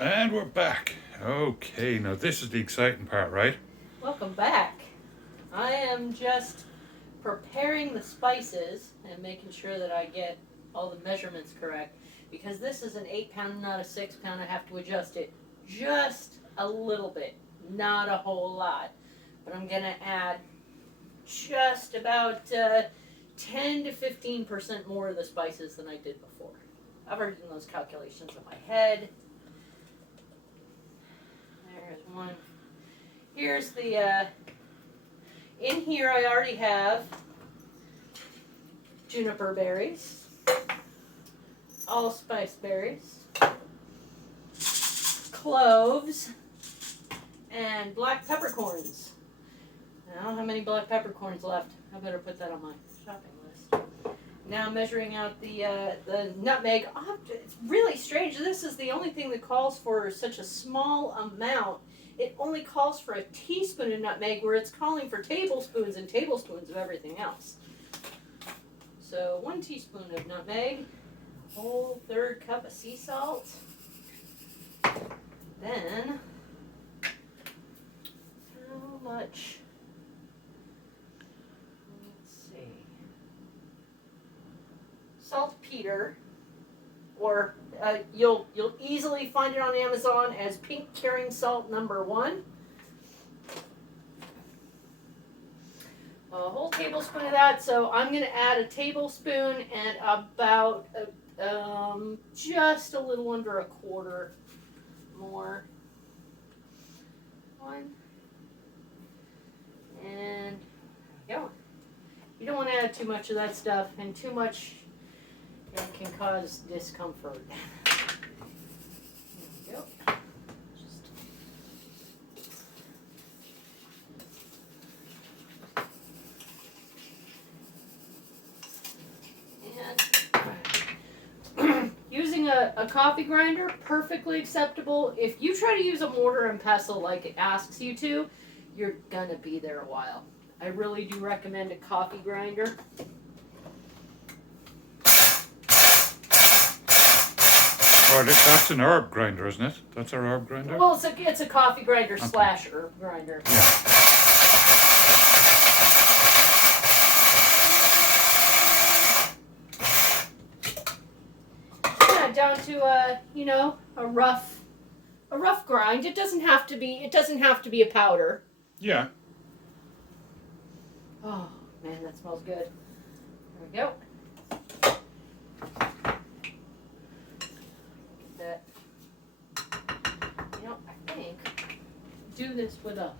And we're back. Okay, now this is the exciting part, right? Welcome back. I am just preparing the spices and making sure that I get all the measurements correct. Because this is an 8-pound, not a 6-pound, I have to adjust it just a little bit, not a whole lot. But I'm going to add just about 10 to 15% more of the spices than I did before. I've already done those calculations in my head. There's one. Here's the, in here I already have juniper berries, allspice berries, cloves, and black peppercorns. I don't have many black peppercorns left. I better put that on my shopping list. Now I'm measuring out the nutmeg. Oh, it's really strange. This is the only thing that calls for such a small amount. It only calls for a teaspoon of nutmeg, where it's calling for tablespoons and tablespoons of everything else. So 1 teaspoon of nutmeg, whole 1/3 cup of sea salt. Then, how much? Saltpeter, or you'll easily find it on Amazon as pink curing salt #1. A whole tablespoon of that, so I'm going to add a tablespoon and about just a little under 1/4 more. 1. And yeah, you don't want to add too much of that stuff, and too much it can cause discomfort. There we go. And using a coffee grinder, perfectly acceptable. If you try to use a mortar and pestle like it asks you to, you're gonna be there a while. I really do recommend a coffee grinder. Oh, that's an herb grinder, isn't it? That's our herb grinder? Well, it's a coffee grinder / herb grinder. Yeah. Yeah, down to a rough grind. It doesn't have to be a powder. Yeah. Oh man, that smells good. There we go. That, I think do this with a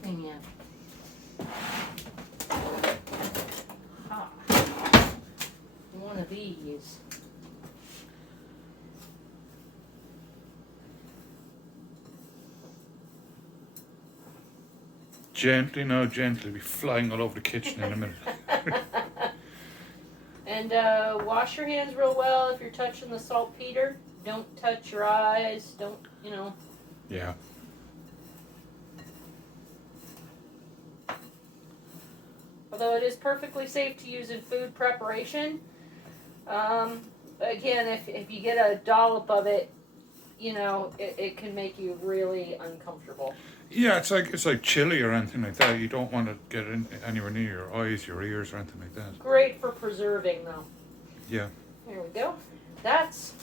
thing in. One of these. Gently, now gently. Be flying all over the kitchen in a minute. And wash your hands real well if you're touching the saltpeter. Don't touch your eyes. Don't, Yeah. Although it is perfectly safe to use in food preparation. Again, if you get a dollop of it, it can make you really uncomfortable. Yeah, it's like chili or anything like that. You don't want to get it anywhere near your eyes, your ears, or anything like that. Great for preserving, though. Yeah. There we go. That's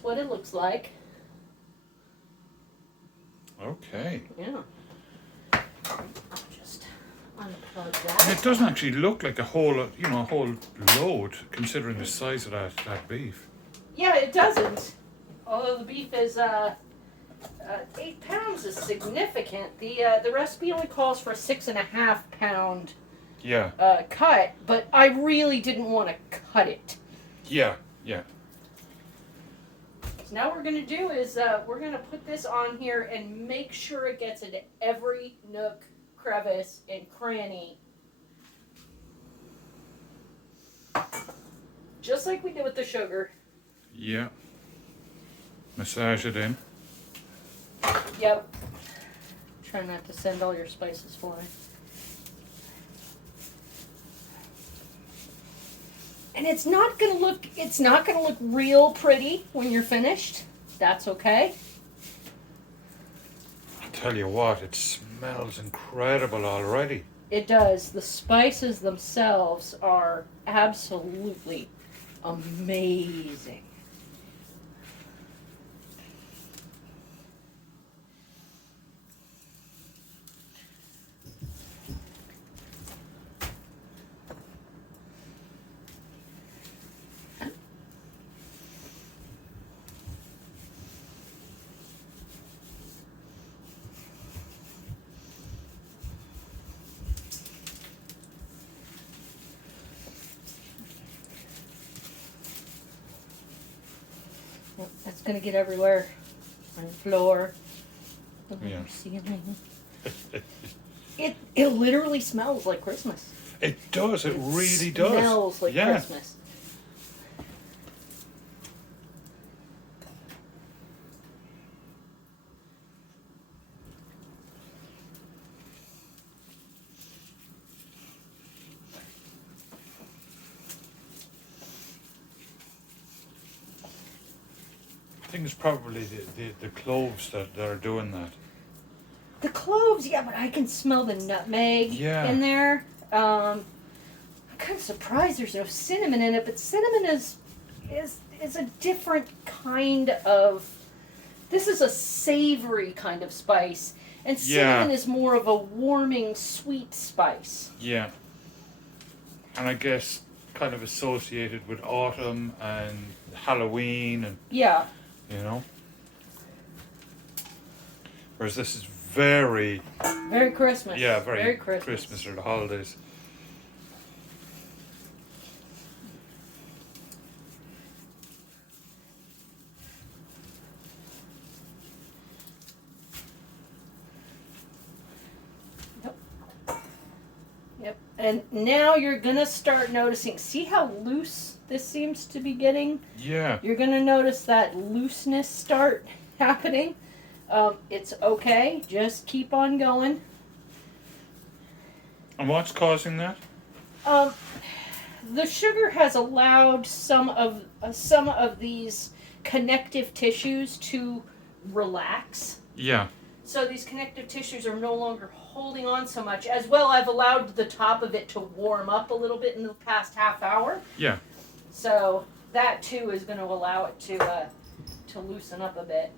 what it looks like. Okay. Yeah. I'll just unplug that. And it doesn't actually look like a whole load, considering the size of that beef. Yeah, it doesn't. Although the beef is 8 pounds is significant. The recipe only calls for a 6.5 pound cut, but I really didn't want to cut it. Yeah, yeah. So now what we're going to do is we're going to put this on here and make sure it gets into every nook, crevice, and cranny. Just like we did with the sugar. Yeah. Massage it in. Yep. Try not to send all your spices flying. And it's not gonna look real pretty when you're finished. That's okay. I tell you what, it smells incredible already. It does. The spices themselves are absolutely amazing. That's gonna get everywhere. On the floor, the Yeah. ceiling. It literally smells like Christmas. It does. It really does. It smells like Yeah. Christmas. I think it's probably the cloves that are doing that. The cloves, yeah, but I can smell the nutmeg Yeah. in there. I'm kind of surprised there's no cinnamon in it, but cinnamon is a different kind of. This is a savory kind of spice, and cinnamon is more of a warming, sweet spice. Yeah. And I guess kind of associated with autumn and Halloween and Yeah. you know. Whereas this is very Very Christmas. very Christmas. Christmas or the holidays. Yep. And now you're gonna start noticing. See how loose this seems to be getting? Yeah. You're gonna notice that looseness start happening. It's okay. Just keep on going. And what's causing that? The sugar has allowed some of these connective tissues to relax. Yeah. So these connective tissues are no longer holding on so much. As well, I've allowed the top of it to warm up a little bit in the past half hour. Yeah. So that too is going to allow it to loosen up a bit.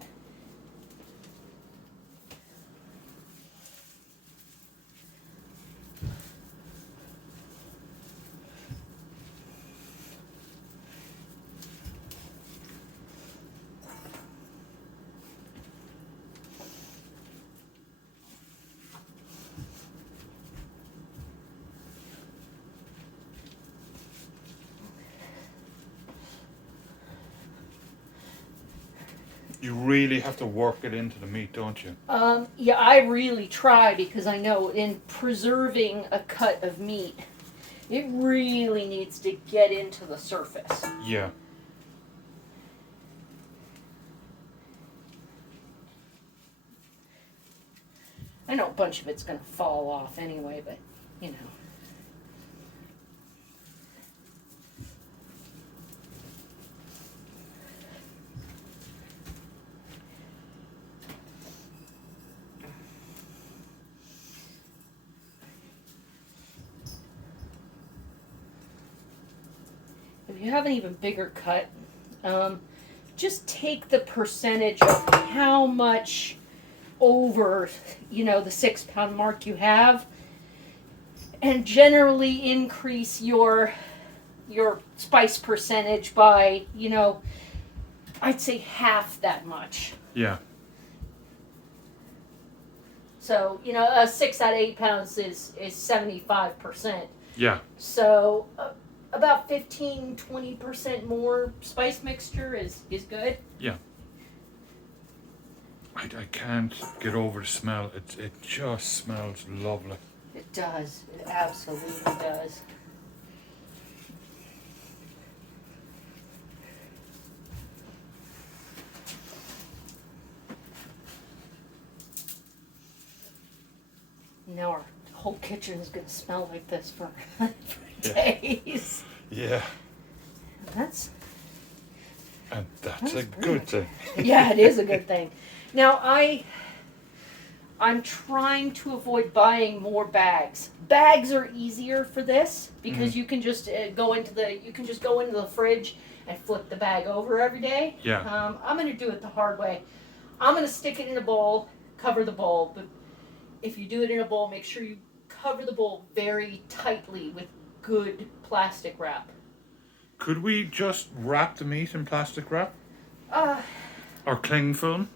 You really have to work it into the meat, don't you? Yeah, I really try because I know in preserving a cut of meat, it really needs to get into the surface. Yeah. I know a bunch of it's going to fall off anyway, but you know. If you have an even bigger cut, just take the percentage of how much over, the 6 pound mark you have, and generally increase your spice percentage by, I'd say half that much. Yeah. So, a 6 out of 8 pounds is 75%. Yeah. So, about 15-20% more spice mixture is good. Yeah. I can't get over the smell. It just smells lovely. It does. It absolutely does. Now our whole kitchen is going to smell like this for days. Yeah. And that's That's a pretty good much- thing. Yeah, it is a good thing. Now I'm trying to avoid buying more bags. Bags are easier for this because you can just go into the fridge and flip the bag over every day. Yeah. I'm gonna do it the hard way. I'm gonna stick it in a bowl, cover the bowl. But if you do it in a bowl, make sure you cover the bowl very tightly with good plastic wrap. Could we just wrap the meat in plastic wrap? Uh, Or cling film?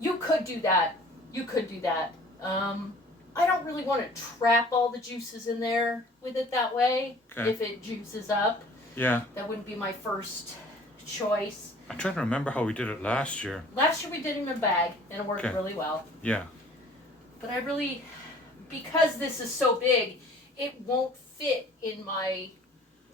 You could do that. I don't really want to trap all the juices in there with it that way. Okay. If it juices up, Yeah. that wouldn't be my first choice. I'm trying to remember how we did it last year. Last year we did it in a bag and it worked Okay. really well. Yeah. But because this is so big, it won't fit in my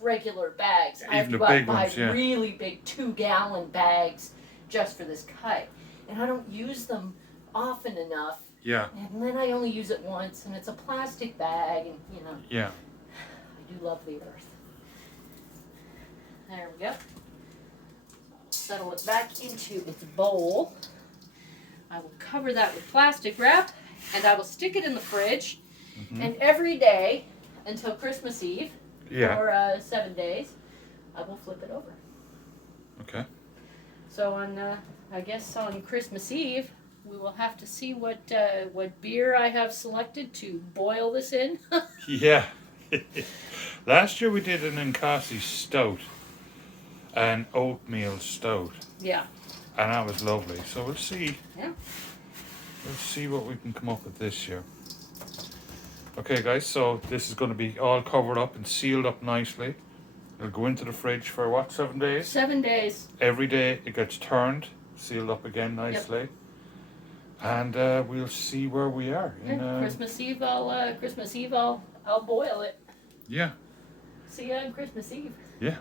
regular bags. I have Even to the big buy ones, yeah. really big 2-gallon bags just for this cut. And I don't use them often enough. Yeah. And then I only use it once, and it's a plastic bag, and Yeah. I do love the earth. There we go. Settle it back into its bowl. I will cover that with plastic wrap, and I will stick it in the fridge. Mm-hmm. And every day until Christmas Eve, Yeah. or 7 days, I will flip it over. Okay. So I guess on Christmas Eve, we will have to see what beer I have selected to boil this in. Yeah. Last year we did an Nkasi stout. An oatmeal stout. Yeah. And that was lovely. So we'll see. Yeah. We'll see what we can come up with this year. Okay guys, so this is going to be all covered up and sealed up nicely. It'll go into the fridge for what, 7 days? 7 days. Every day it gets turned, sealed up again nicely. And we'll see where we are. Christmas Eve, I'll boil it. Yeah. See you on Christmas Eve. Yeah.